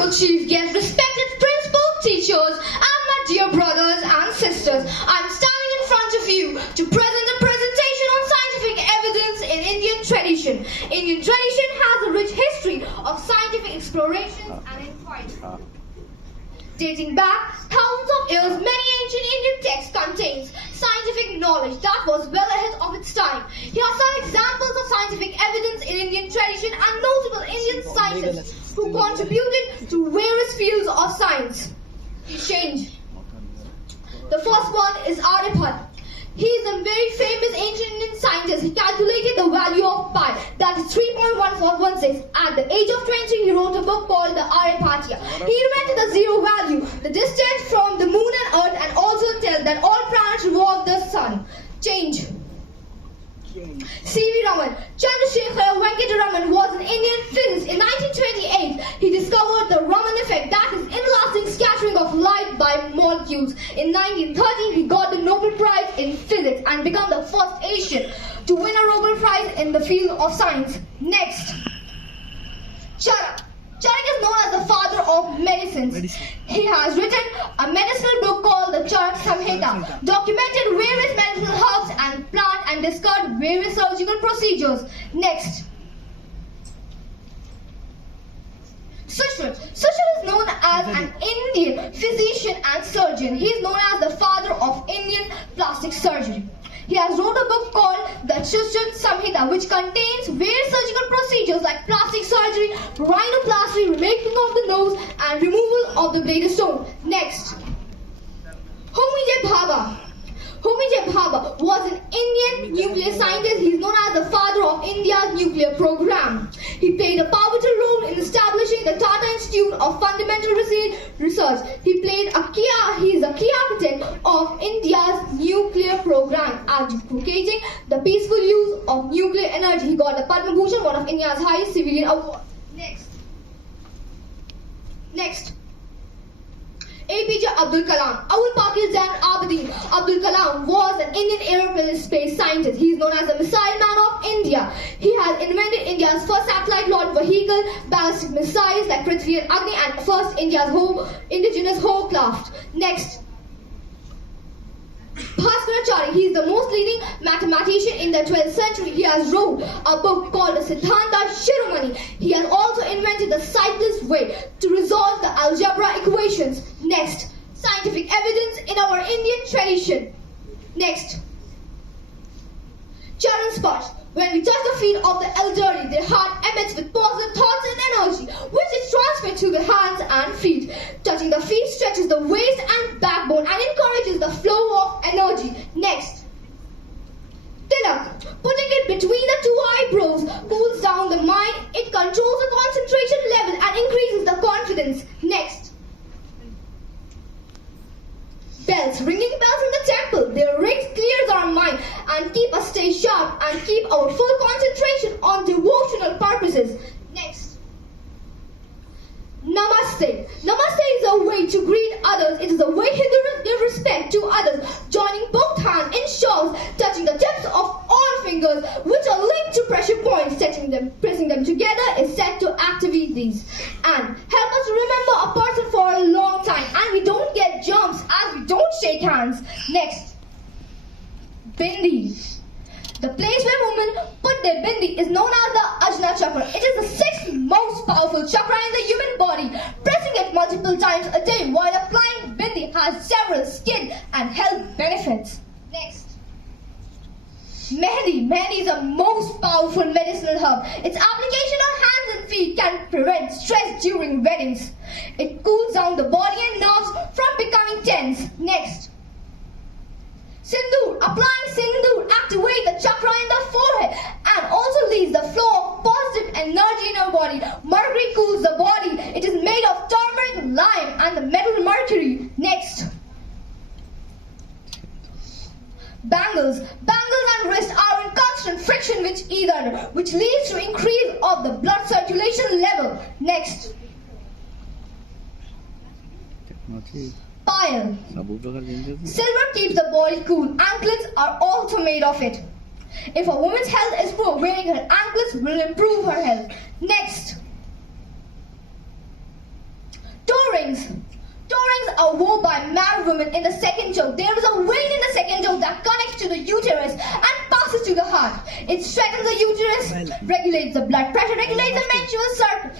Honorable Chief Guest, respected principal, teachers, and my dear brothers and sisters, I'm standing in front of you to present a presentation on scientific evidence in Indian tradition. Indian tradition has a rich history of scientific explorations and inquiries. Dating back thousands of years, many ancient Indian texts contains scientific knowledge that was well ahead of its time. Here are some examples of scientific evidence in Indian tradition and notable Indian scientists who contributed to various fields of science. Change. The first one is Aryabhatta. He is a very famous ancient Indian scientist. He calculated the value of pi, that is 3.1416. At the age of 20, he wrote a book called the Aryabhatta. He invented the zero value, the distance from the moon and earth, and also tell that all planets revolve the sun. Change. C.V. Raman. Chandrasekhar Venkataraman was an Indian physicist. In 1928, he discovered the Raman effect, that is inelastic scattering of light by molecules. In 1930, he got the Nobel Prize in Physics and became the first Asian to win a Nobel Prize in the field of science. Next, Charak. Charak is known as the father of medicines. He has written a medicinal book called the Charak Samhita, documented various medicinal herbs and plants and discussed various surgical procedures. Next, Sushruta. Sushruta is known as an Indian physician and surgeon. He is known as the father of Indian plastic surgery. He has wrote a book called the Sushruta Samhita, which contains various surgical procedures like plastic surgery, rhinoplasty, remaking of the nose, and removal of the bladder stone. Next, Homi J. Bhabha. Homi J. Bhabha was an Indian nuclear scientist. He is known as the father of India's nuclear program. He played a pivotal role in establishing the Tata Institute of Fundamental Research. He is a key architect of India's nuclear program, advocating the peaceful use of nuclear energy. He got the Padma Bhushan, one of India's highest civilian awards. Next. APJ Abdul Kalam. Abul Pakir Zain Abidin. Abdul Kalam was an Indian aerospace scientist. He is known as the Missile Man of India. He has invented India's first satellite-launched vehicle, ballistic missiles like Prithvi and Agni, and first India's indigenous hovercraft. Next, Bhaskaracharya. He is the most leading mathematician in the 12th century. He has wrote a book called the Siddhanta Shiromani. He has also invented the cyclist way to resolve the algebra equations. Next, scientific evidence in our Indian tradition. Next, Charan Sparsh. When we touch the feet of the elderly, their heart emits with positive thoughts and energy, which is transferred to the hands and feet. Touching the feet stretches the waist and backbone and encourages the flow of energy. Next, Tilak. Putting it between the two eyebrows cools down the mind. It controls the concentration level and increases the confidence. Next, bells. Ringing bells in the temple. Their rings clears our mind and keep us stay sharp and keep our full concentration on devotional purposes. Next, Namaste. Namaste is a way to greet others. It is a way to give respect to others. Joining both hands ensures touching the tips of all fingers, which are linked to pressure points. Pressing them together is said to activate these and help us remember a person for a long time, and we don't get germs as we don't shake hands. Next, Bindi. The place where women put their bindi is known as the Ajna Chakra. It is the sixth most powerful chakra in the human body. Pressing it multiple times a day while applying bindi has several skin and health benefits. Next, Mehndi. Mehndi is the most powerful medicinal herb. Its application on hands and feet can prevent stress during weddings. It cools down the body and nerves from becoming tense. Next, Sindoor. Applying Sindoor activates the chakra in the forehead and also leads the flow of positive energy in our body. Mercury cools the body. It is made of turmeric, lime, and the metal mercury. Next, bangles. Bangles and wrists are in constant friction with each other, which leads to increase of the blood circulation level. Next, Pile. Silver keeps the body cool. Anklets are also made of it. If a woman's health is poor, wearing her anklets will improve her health. Next, rings. Toe rings are worn by married women in the second toe. There is a vein in the second toe that connects to the uterus and passes to the heart. It strengthens the uterus, regulates the blood pressure, regulates the menstrual cycle,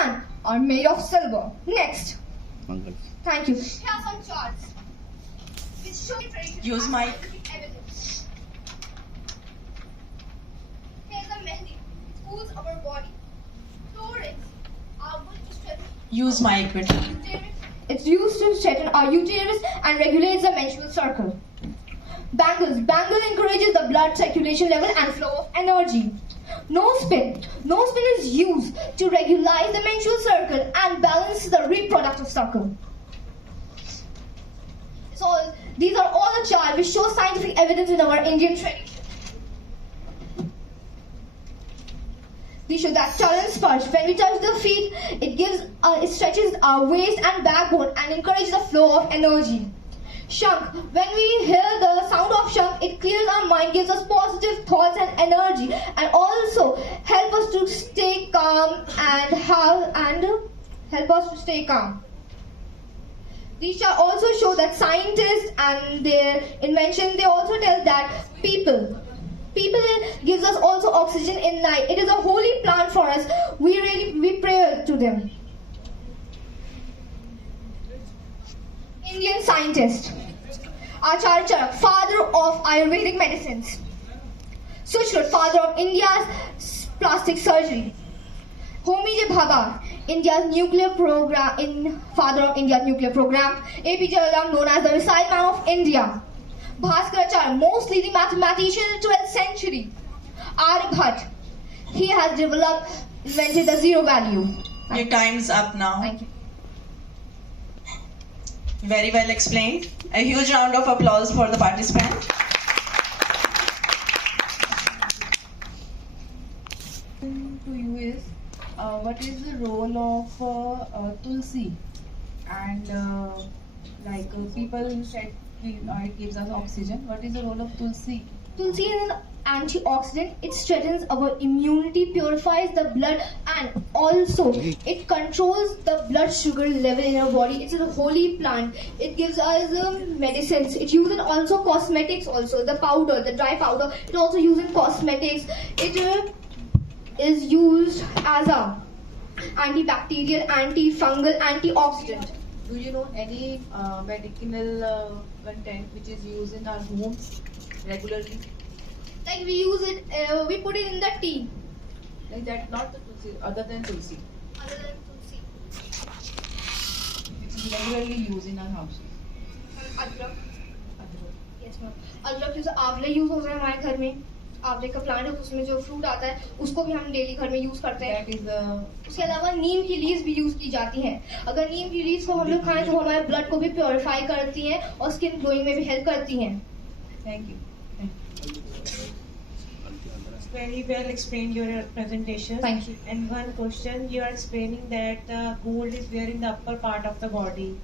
and are made of silver. Next. Thank you. Here are some charts which show Use mic. evidence. Here's the mehndi. It cools our body. Toe rings are good to strengthen. Use mic, beta. It's used to straighten our uterus and regulates the menstrual cycle. Bangles. Bangle encourages the blood circulation level and flow of energy. Nose pin. Nose pin is used to regulate the menstrual cycle and balance the reproductive cycle. So these are all the charts which show scientific evidence in our Indian tradition. These show that Charan Sparsh. When we touch the feet, it stretches our waist and backbone and encourages the flow of energy. Shank. When we hear the sound of Shank, it clears our mind, gives us positive thoughts and energy, and also help us to stay calm and help us to stay calm. These shall also show that scientists and their invention, they also tell that people gives us also oxygen in night. It is a holy plant for us. We pray to them. Indian scientist. Acharya Charak, father of Ayurvedic medicines. Sushruta, father of India's plastic surgery. Homi J. Bhabha, India's nuclear program, father of India's nuclear program. APJ Kalam, known as the missile man of India. Bhaskaracharya, most leading mathematician in the 12th century. Aryabhat, he has invented the zero value. Your time's up now. Thank you. Very well explained. A huge round of applause for the participant. To you is what is the role of tulsi, and people said it gives us oxygen. What is the role of tulsi? Tulsi is an antioxidant. It strengthens our immunity, purifies the blood, and also it controls the blood sugar level in our body. It is a holy plant. It gives us medicines. It uses also cosmetics also. The powder, the dry powder, it also used in cosmetics. It is used as a antibacterial, antifungal, antioxidant. Do you know any medicinal content which is used in our homes regularly? Like we use it, we put it in the tea. Like that, not the tulsi, other than tulsi. Other than tulsi. Which is regularly used in our houses. Adrak. Adrak. Yes ma'am. अदरक जैसे आंवला use होता है हमारे घर में. आंवले का प्लांट है, उसमें जो फ्रूट आता है उसको भी हम डेली घर में यूज करते हैं. उसके अलावा नीम की लीव्स भी यूज की जाती हैं. अगर नीम की लीव्स को हम लोग खाएं तो हमारे ब्लड को भी प्योरीफाई करती हैं और स्किन ग्लोइंग में भी हेल्प करती हैं. Thank you. Very well explained your presentation. Thank you. And one question, you are explaining that gold is there in the upper part of the body.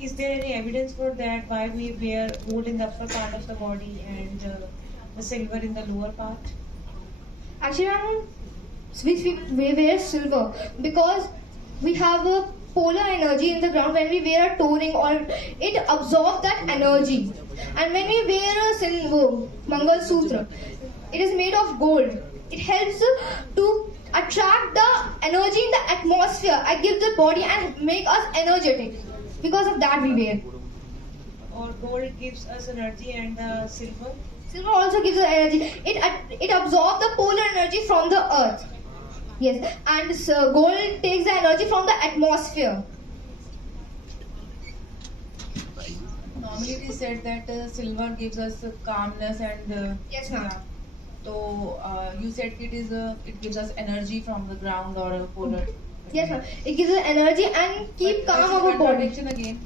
Is there any evidence for that? Why we wear gold in the upper part of the body and the silver in the lower part? Actually, we wear silver because we have a polar energy in the ground. When we wear a toe ring, or it absorbs that energy. And when we wear a silver Mangal Sutra, it is made of gold. It helps to attract the energy in the atmosphere and give the body and make us energetic. Because of that we wear. Or gold gives us energy and silver? Silver also gives us energy. It absorbs the polar energy from the earth. Yes, and so gold takes the energy from the atmosphere. Normally it is said that silver gives us calmness and Yes, ma'am. So you said it gives us energy from the ground or a polar. Yes, ma'am. It gives us energy and keep But calm there's a our body. contradiction again.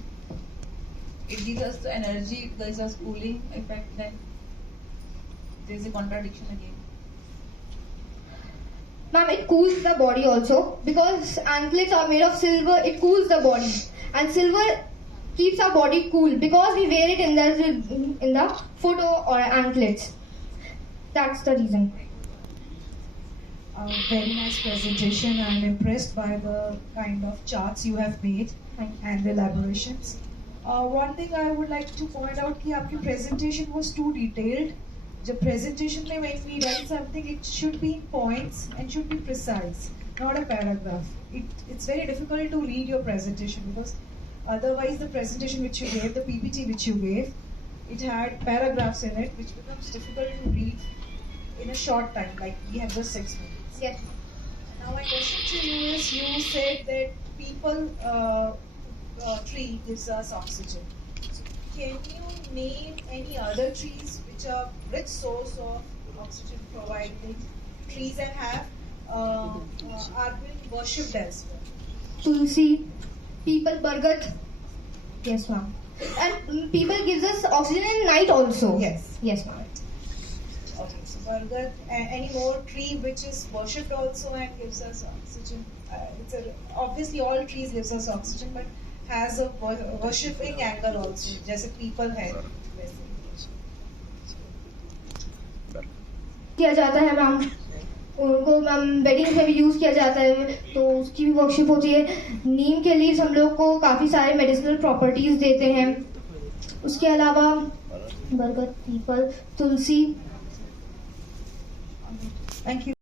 It gives us the energy, it gives us cooling effect. Then there is a contradiction again. Ma'am, it cools the body also because anklets are made of silver. It cools the body, and silver keeps our body cool because we wear it in the foot or anklets. That's the reason. Very nice presentation. I'm impressed by the kind of charts you have made and the elaborations. One thing I would like to point out कि आपकी presentation was too detailed. The presentation में when we write something, it should be in points and should be precise, not a paragraph. It's very difficult to read your presentation because otherwise the presentation which you gave, the PPT which you gave, it had paragraphs in it which becomes difficult to read in a short time, like we have just 6 minutes. Yes. Now my question to you is, you said that people tree gives us oxygen. So can you name any other trees which are rich source of oxygen providing trees and have are being worshipped elsewhere? Tulsi, people, Bargat. Yes, ma'am. And people gives us oxygen in night also. Yes. Yes, ma'am. Okay, so Bargat, any more tree which is worshipped also and gives us oxygen? Obviously all trees gives us oxygen, but has a worshipping angle also, जैसे people है वैसे. किया जाता है ma'am, उनको ma'am wedding में भी use किया जाता है, तो उसकी भी वर्शिप होती है. नीम के लीव्स हम लोग को काफी सारे मेडिसिनल प्रॉपर्टीज देते हैं. उसके अलावा बरगद, पीपल, तुलसी. Thank you.